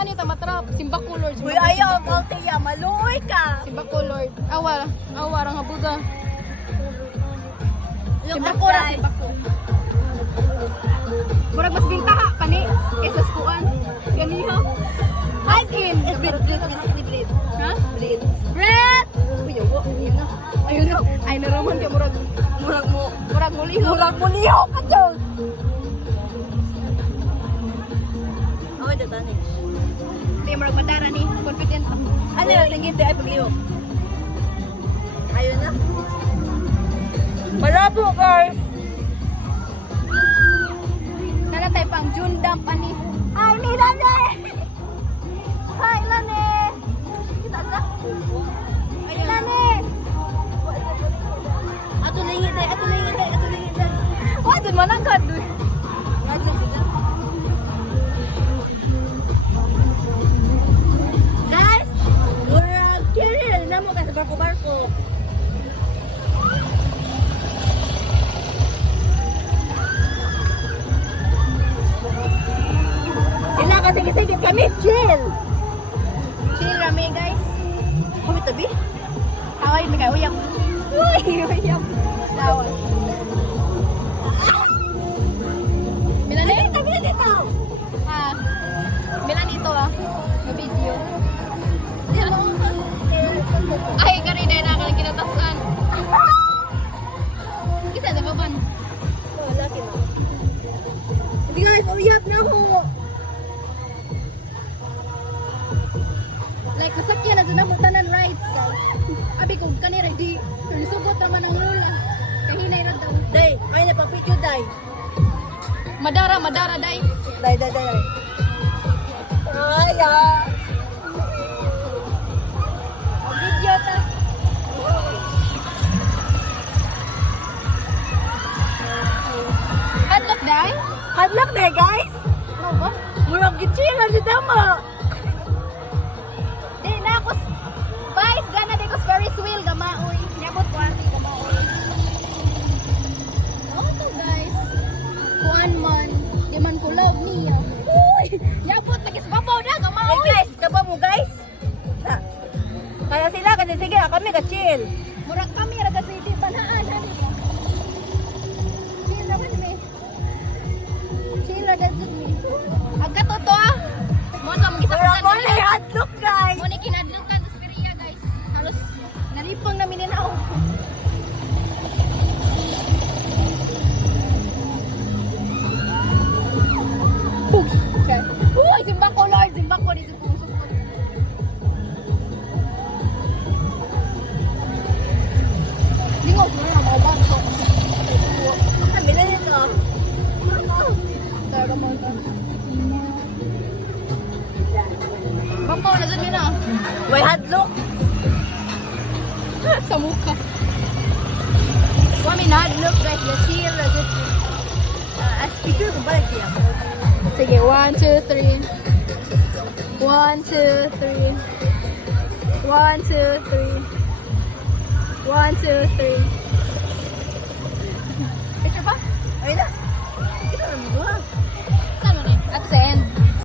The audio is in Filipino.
Kanita matrap, simba color. Uy, ayaw, Baltiya, maluoy ka. Simba color. Awa, rang habuda. Simba Look ko ra, guys. simba ko. Murag mas bintaha, pani. Kesa skuan. Ganiho. Hi, Kim. Breed. Ha? Breed. Brett! Uy, yawo. Ayun na. Ayun na. Ay, naraman ka, murag. Murag muliho. Murag muliho ka, Jol. Away, dadani. Hindi, murag madara ni. Confident ako. Ano yun? Tingin tayo ay pagliho. Ayun na. Malabo, guys. Nanatay pang June dump, ani. Ay, Milane! Hi, Lane! Kita na. Ayun. Lane! Ato lingit ay, ato lingit ay, ato lingit ay. Wajan manangkad. Radyo sila. Guys, murag Kiril na mo ka sa barko-barko. Sila kasi sigit kami, chill. Chill rami, guys. Kami tabi? Away, may kayo uyap. Uy, uyap. Tawag. Milani? Ay, tabi na dito. Ah. Milani ito na video. Ay, karina na ka kinatasan. Isa na ba ban? Wala kina. Hindi guys, uyap na ako. Like, nasakyan na dyan ang tanan rides, guys. Abi ko, kanira, di. Sugot naman ang hula. Kahinay na daw. Day, ay na pag-picture, Day. Madara, day. Day. Ay, ah. Video ta. Hadlock, day? Hadlock na, guys. Ano ba? Murag gichilan si Dama. Di na ako. Guys, gana di ko Ferris wheel gamaoy. Nyabot ko ati gamaoy. Ano to, guys? Kuan man. Di man ko love niya. Uy! Nyabot nagis babaw na Hey gamaoy. guys, kaba mo guys. Na. Kaya sila kasi sige, kami ka-chill. Murag kami ra kasi di banaan ani. Chill naman mi. Chill ra gad jud mi. Agka to ah. Mo sa mga Murag isa mo na yung hadlock, guys. Mo ni kinadlok ka sa Spiria, guys. Halos naripang namin ninaw. Push! Okay. Uy! Simba ko, Lord! Simba ko! Di sa puso ko. Lingos! Wala na mga bato. Ang bilan nito. Talaga mo ito. Bampaw na dyan na. Way hadlock. Sa mukha. Wami na, look guys. Ya chill na dyan. As picture ko balik siya. Sige, 1, 2, 3. 1, 2, 3. 1, 2, 3. 1, 2, 3.